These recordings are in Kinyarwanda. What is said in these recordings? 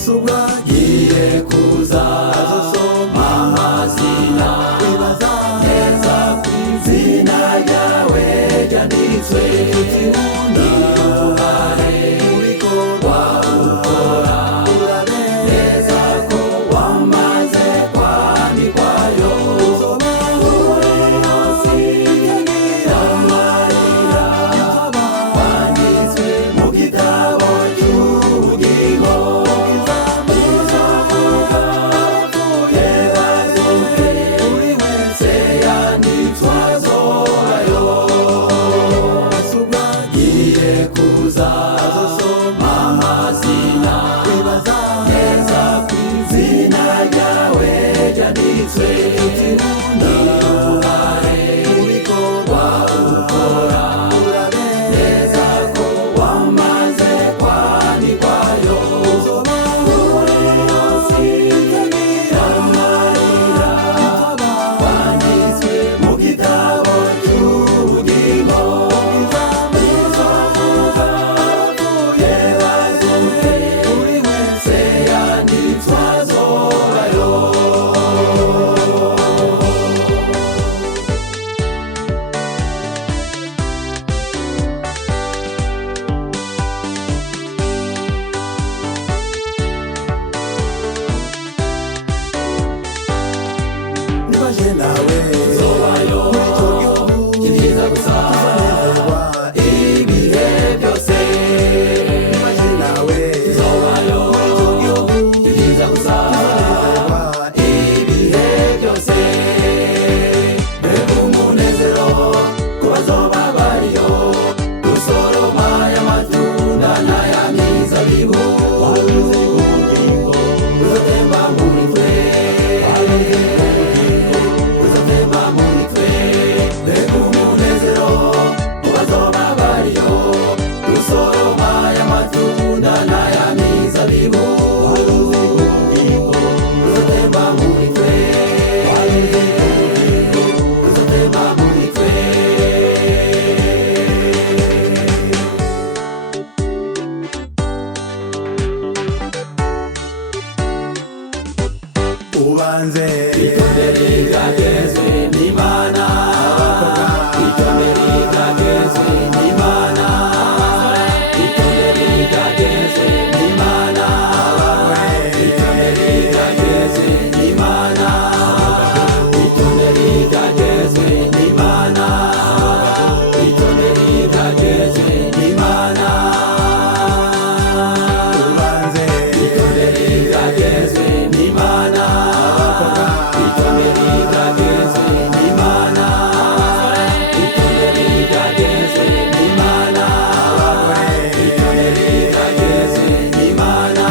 Yesu bwagiye kuza azosoma amazina wibaza neza ku izina ryawe ryanditswe iruhare uriko wawukora urabe neza ko wamaze kwandikwayo uri hasi amarira wanditswe mu gitabo cy'ubugingo izamuka apfuye bazuke buri wese yanditswe azobayo Yesu bwagiye kuza azosoma amazina wibaza neza ku izina ryawe ryanditswe iruhare uriko wawukora urabe neza ko wamaze kwandikwayo uri hasi amarira wanditswe mu gitabo cy'ubugingo izamuka apfuye bazuke buri wese yanditswe azobayo nibaje nawe zobayo ibyiza gusa ibihe byose nibaje nawe zobayo ibyiza gusa ibihe byose mbega umunezero ku bazoba bariyo gusoroma y'amatunda n'aya mizabibu uzotemba muri twe uzotemba muri twe mbega umunezero ku bazoba bariyo gusoroma y'amatunda n'aya mizabibu uzotemba muri twe uzotemba muri twe ubanze itondere ibyagezwe n'Imana itondere ibyagezwe n'Imana itondere ibyagezwe n'Imana itondere ibyagezwe n'Imana itondere ibyagezwe n'Imana itondere ibyagezwe n'Imana ubanze itondere ibyagezwe n'Imana itondere ibyagezwe n'Imana itondere ibyagezwe n'Imana itondere ibyagezwe n'Imana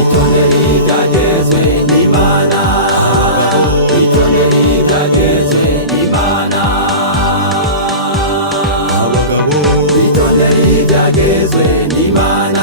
itondere ibyagezwe n'Imana itondere ibyagezwe n'Imana abagabo itondere ibyagezwe n'Imana